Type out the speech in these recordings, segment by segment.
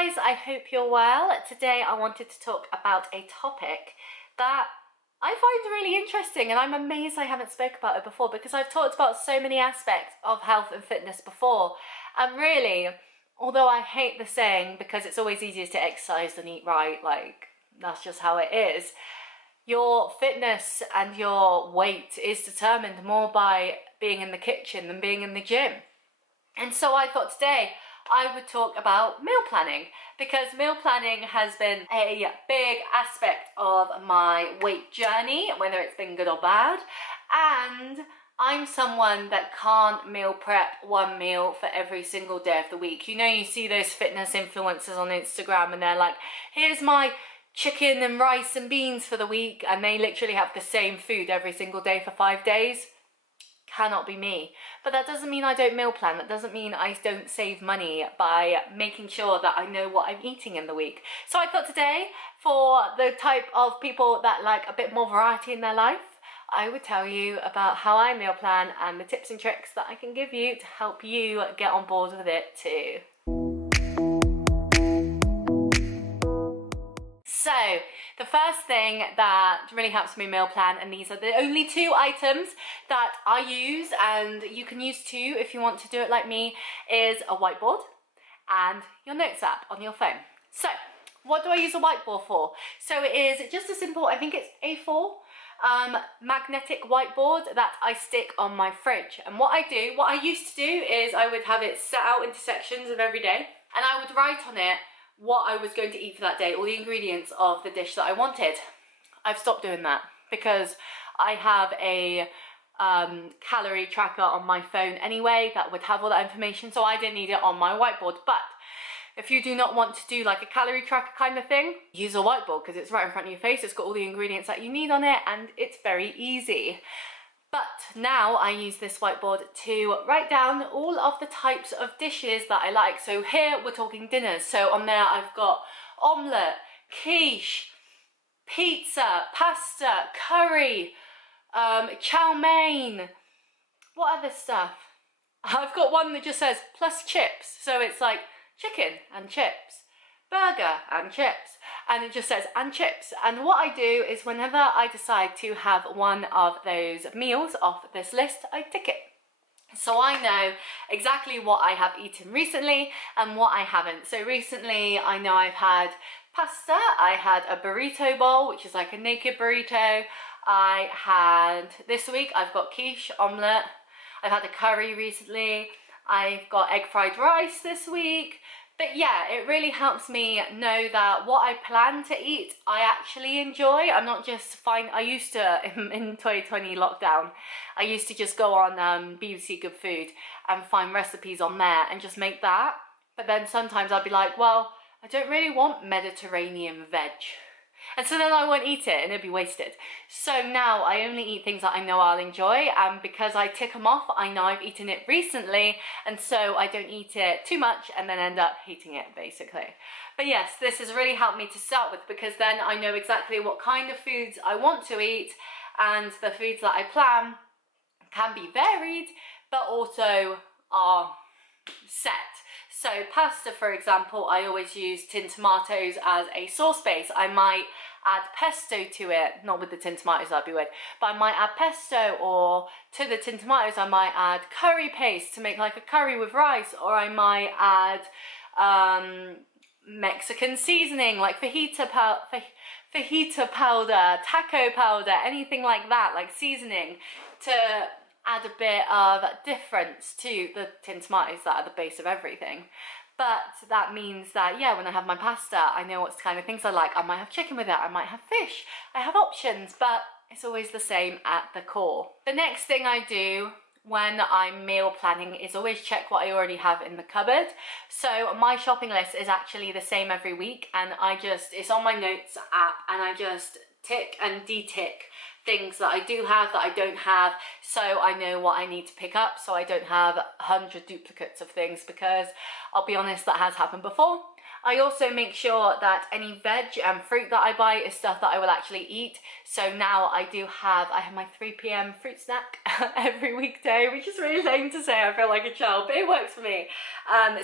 guys, I hope you're well. Today I wanted to talk about a topic that I find really interesting, and I'm amazed I haven't spoke about it before because I've talked about so many aspects of health and fitness before. And really, although I hate the saying because it's always easiest to exercise than eat right, like that's just how it is, your fitness and your weight is determined more by being in the kitchen than being in the gym. And so I thought today I would talk about meal planning, because meal planning has been a big aspect of my weight journey, whether it's been good or bad. And I'm someone that can't meal prep one meal for every single day of the week. You know, you see those fitness influencers on Instagram and they're like, here's my chicken and rice and beans for the week, and they literally have the same food every single day for 5 days. Cannot be me. But that doesn't mean I don't meal plan. That doesn't mean I don't save money by making sure that I know what I'm eating in the week. So I thought today, for the type of people that like a bit more variety in their life, I would tell you about how I meal plan and the tips and tricks that I can give you to help you get on board with it too. So, the first thing that really helps me meal plan, and these are the only 2 items that I use, and you can use too if you want to do it like me, is a whiteboard and your notes app on your phone. So, what do I use a whiteboard for? So it is just a simple, I think it's A4, magnetic whiteboard that I stick on my fridge. And what I used to do is I would have it set out into sections of every day, and I would write on it what I was going to eat for that day, all the ingredients of the dish that I wanted. I've stopped doing that because I have a calorie tracker on my phone anyway that would have all that information, so I didn't need it on my whiteboard. But if you do not want to do like a calorie tracker kind of thing, use a whiteboard because it's right in front of your face, it's got all the ingredients that you need on it, and it's very easy. But now I use this whiteboard to write down all of the types of dishes that I like. So here we're talking dinners. So on there I've got omelette, quiche, pizza, pasta, curry, chow mein. What other stuff? I've got one that just says plus chips. So it's like chicken and chips, burger and chips, and it just says and chips. And what I do is whenever I decide to have one of those meals off this list, I tick it. So I know exactly what I have eaten recently and what I haven't. So recently I know I've had pasta, I had a burrito bowl, which is like a naked burrito. This week I've got quiche, omelette, I've had a curry recently, I've got egg fried rice this week. But yeah, it really helps me know that what I plan to eat, I actually enjoy. I'm not just I used to, in 2020 lockdown, I used to just go on BBC Good Food and find recipes on there and just make that. But then sometimes I'd be like, well, I don't really want Mediterranean veg. And so then I won't eat it and it'd be wasted. So now I only eat things that I know I'll enjoy, and because I tick them off, I know I've eaten it recently, and so I don't eat it too much and then end up hating it basically. But yes, this has really helped me to start with, because then I know exactly what kind of foods I want to eat, and the foods that I plan can be varied but also are set. So pasta, for example, I always use tin tomatoes as a sauce base. I might add pesto to it, not with the tin tomatoes, that'd be weird, but I might add pesto, or to the tin tomatoes I might add curry paste to make like a curry with rice, or I might add Mexican seasoning like fajita powder, taco powder, anything like that, like seasoning to add a bit of difference to the tin tomatoes that are the base of everything. But that means that, yeah, when I have my pasta, I know what kind of things I like. I might have chicken with it, I might have fish, I have options, but it's always the same at the core. The next thing I do when I'm meal planning is always check what I already have in the cupboard. So my shopping list is actually the same every week, and it's on my notes app, and I just tick and de-tick things that I do have that I don't have, so I know what I need to pick up, so I don't have 100 duplicates of things, because I'll be honest, that has happened before. I also make sure that any veg and fruit that I buy is stuff that I will actually eat. So now I have my 3 p.m. fruit snack every weekday, which is really lame to say, I feel like a child, but it works for me.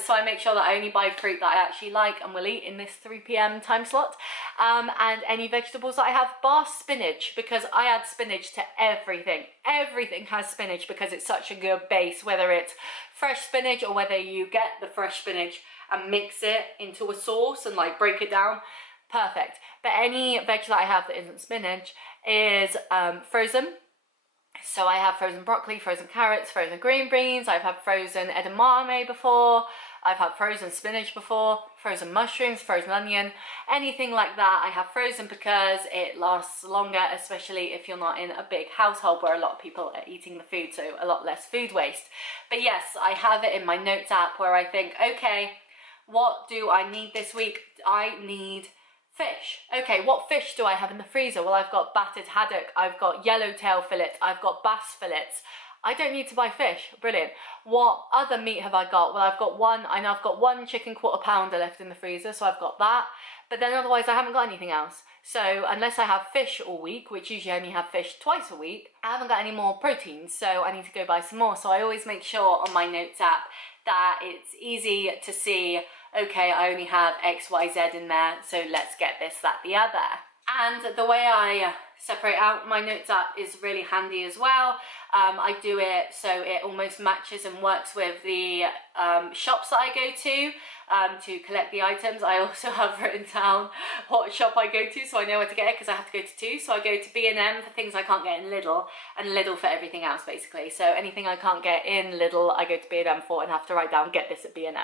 So I make sure that I only buy fruit that I actually like and will eat in this 3 p.m. time slot. And any vegetables that I have, bar spinach, because I add spinach to everything. Everything has spinach because it's such a good base, whether it's fresh spinach or whether you get the fresh spinach and mix it into a sauce and like break it down, perfect. But any veg that I have that isn't spinach is frozen. So I have frozen broccoli, frozen carrots, frozen green beans, I've had frozen edamame before, I've had frozen spinach before, frozen mushrooms, frozen onion, anything like that I have frozen because it lasts longer, especially if you're not in a big household where a lot of people are eating the food, so a lot less food waste. But yes, I have it in my notes app where I think, okay, what do I need this week? I need fish. Okay, what fish do I have in the freezer? Well, I've got battered haddock, I've got yellowtail fillet, I've got bass fillets. I don't need to buy fish. Brilliant. What other meat have I got? Well, I've got one chicken quarter pounder left in the freezer, so I've got that. But then otherwise I haven't got anything else. So unless I have fish all week, which usually I only have fish twice a week, I haven't got any more protein, so I need to go buy some more. So I always make sure on my notes app that it's easy to see, okay, I only have X, Y, Z in there, so let's get this, that, the other. And the way I separate out my notes app is really handy as well. I do it so it almost matches and works with the shops that I go to collect the items. I also have written down what shop I go to so I know where to get it, because I have to go to two. So I go to B&M for things I can't get in Lidl, and Lidl for everything else basically. So anything I can't get in Lidl, I go to B&M for and have to write down get this at B&M,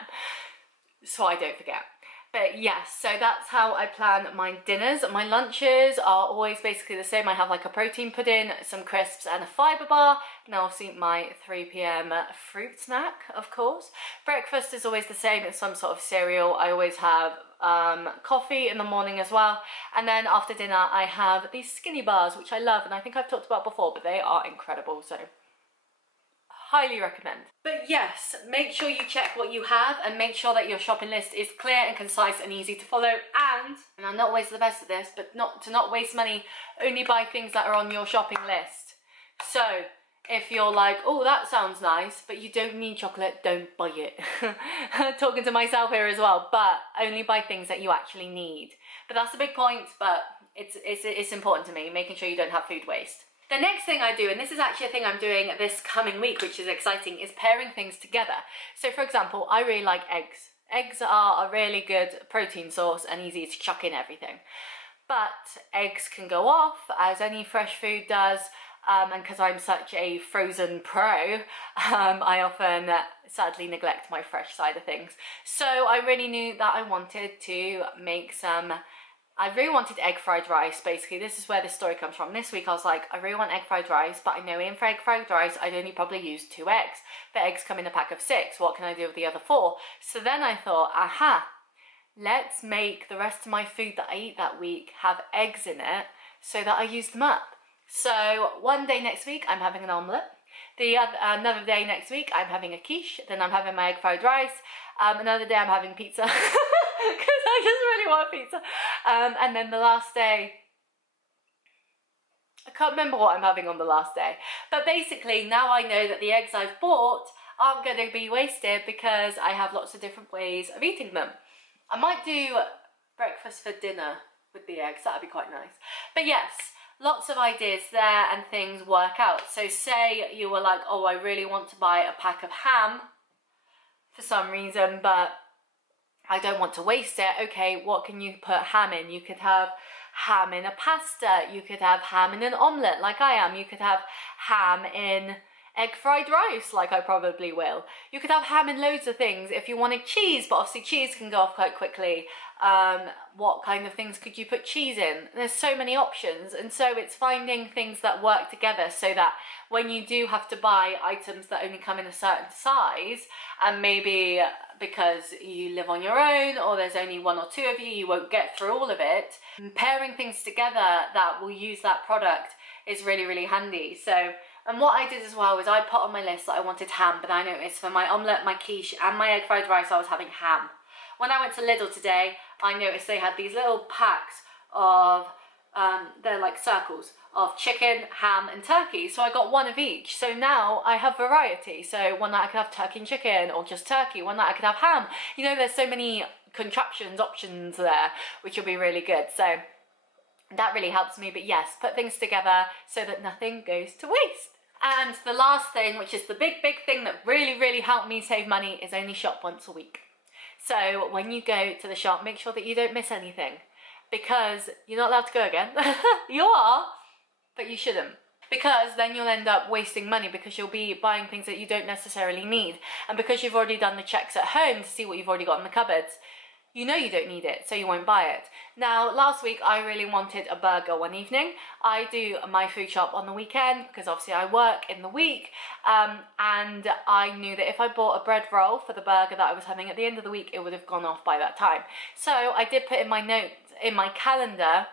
so I don't forget. But yes, so that's how I plan my dinners. My lunches are always basically the same. I have like a protein pudding, some crisps and a fibre bar. And obviously my 3 p.m. fruit snack, of course. Breakfast is always the same. It's some sort of cereal. I always have coffee in the morning as well. And then after dinner, I have these skinny bars, which I love. And I think I've talked about before, but they are incredible. So highly recommend. But yes, make sure you check what you have and make sure that your shopping list is clear and concise and easy to follow. And I'm not always the best at this, but to not waste money, only buy things that are on your shopping list. So if you're like, oh, that sounds nice, but you don't need chocolate, don't buy it. Talking to myself here as well, but only buy things that you actually need. But that's a big point, but it's important to me, making sure you don't have food waste. The next thing I do, and this is actually a thing I'm doing this coming week, which is exciting, is pairing things together. So for example, I really like eggs. Eggs are a really good protein source and easy to chuck in everything. But eggs can go off, as any fresh food does, and because I'm such a frozen pro, I often sadly neglect my fresh side of things. So I really knew that I wanted to make I really wanted egg fried rice, basically. This is where this story comes from. This week I was like, I really want egg fried rice, but I know in for egg fried rice I'd only probably use 2 eggs. But eggs come in a pack of 6. What can I do with the other 4? So then I thought, aha, let's make the rest of my food that I eat that week have eggs in it so that I use them up. So one day next week I'm having an omelette. Another day next week I'm having a quiche. Then I'm having my egg fried rice. Another day I'm having pizza. Because I just really want pizza. And then the last day, I can't remember what I'm having on the last day. But basically, now I know that the eggs I've bought aren't going to be wasted because I have lots of different ways of eating them. I might do breakfast for dinner with the eggs. That'd be quite nice. But yes, lots of ideas there and things work out. So say you were like, oh, I really want to buy a pack of ham for some reason, but I don't want to waste it. Okay, what can you put ham in? You could have ham in a pasta. You could have ham in an omelette like I am. You could have ham in egg fried rice like I probably will. You could have ham in loads of things if you wanted cheese, but obviously cheese can go off quite quickly. What kind of things could you put cheese in? There's so many options, and so it's finding things that work together so that when you do have to buy items that only come in a certain size, and maybe because you live on your own or there's only 1 or 2 of you, you won't get through all of it, pairing things together that will use that product is really, really handy. So, and what I did as well was I put on my list that I wanted ham, but I noticed for my omelette, my quiche and my egg fried rice I was having ham. When I went to Lidl today, I noticed they had these little packs of, they're like circles, of chicken, ham and turkey. So I got one of each. So now I have variety. So one night I could have turkey and chicken, or just turkey. One night I could have ham. You know, there's so many contraptions, options there, which will be really good. So that really helps me. But yes, put things together so that nothing goes to waste. And the last thing, which is the big thing that really, really helped me save money, is only shop once a week. So when you go to the shop, make sure that you don't miss anything, because you're not allowed to go again. You are, but you shouldn't, because then you'll end up wasting money, because you'll be buying things that you don't necessarily need. And because you've already done the checks at home to see what you've already got in the cupboards, you know you don't need it, so you won't buy it. Now, last week I really wanted a burger one evening. I do my food shop on the weekend because obviously I work in the week, and I knew that if I bought a bread roll for the burger that I was having at the end of the week, it would have gone off by that time. So I did put in my notes, in my calendar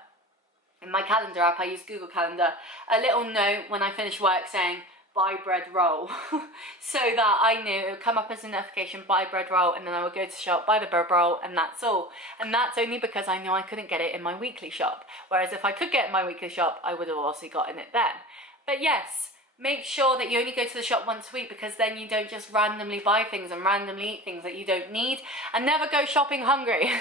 app, I use Google Calendar, a little note when I finish work saying, buy bread roll, so that I knew it would come up as a notification, buy bread roll, and then I would go to shop, buy the bread roll, and that's all. And that's only because I knew I couldn't get it in my weekly shop, whereas if I could get it in my weekly shop, I would have obviously gotten it then. But yes, make sure that you only go to the shop once a week, because then you don't just randomly buy things and randomly eat things that you don't need. And never go shopping hungry.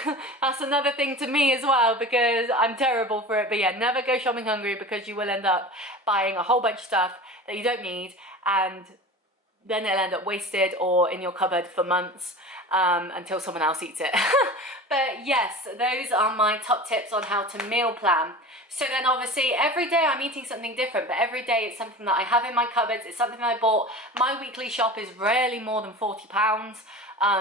That's another thing to me as well, because I'm terrible for it. But yeah, never go shopping hungry, because you will end up buying a whole bunch of stuff that you don't need, and then it'll end up wasted or in your cupboard for months, until someone else eats it. But yes, those are my top tips on how to meal plan. So then obviously every day I'm eating something different, but every day it's something that I have in my cupboards. It's something that I bought. My weekly shop is rarely more than £40,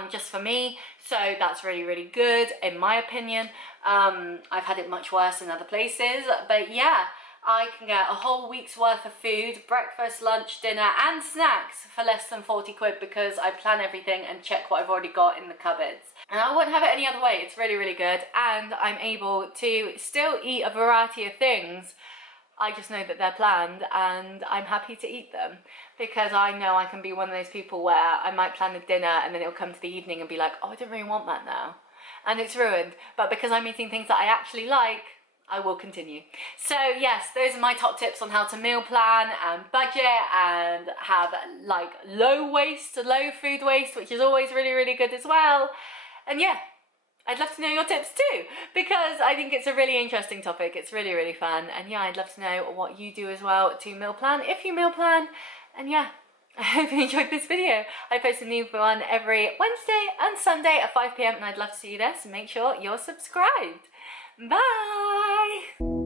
just for me. So that's really, really good in my opinion. I've had it much worse in other places, but yeah, I can get a whole week's worth of food, breakfast, lunch, dinner and snacks for less than 40 quid, because I plan everything and check what I've already got in the cupboards. And I wouldn't have it any other way. It's really, really good, and I'm able to still eat a variety of things. I just know that they're planned and I'm happy to eat them, because I know I can be one of those people where I might plan a dinner and then it'll come to the evening and be like, oh, I don't really want that now, and it's ruined. But because I'm eating things that I actually like, I will continue. So yes, those are my top tips on how to meal plan and budget and have like low waste, low food waste, which is always really, really good as well. And yeah, I'd love to know your tips too, because I think it's a really interesting topic. It's really, really fun. And yeah, I'd love to know what you do as well to meal plan, if you meal plan. And yeah, I hope you enjoyed this video. I post a new one every Wednesday and Sunday at 5 PM, and I'd love to see you there, so make sure you're subscribed. Bye!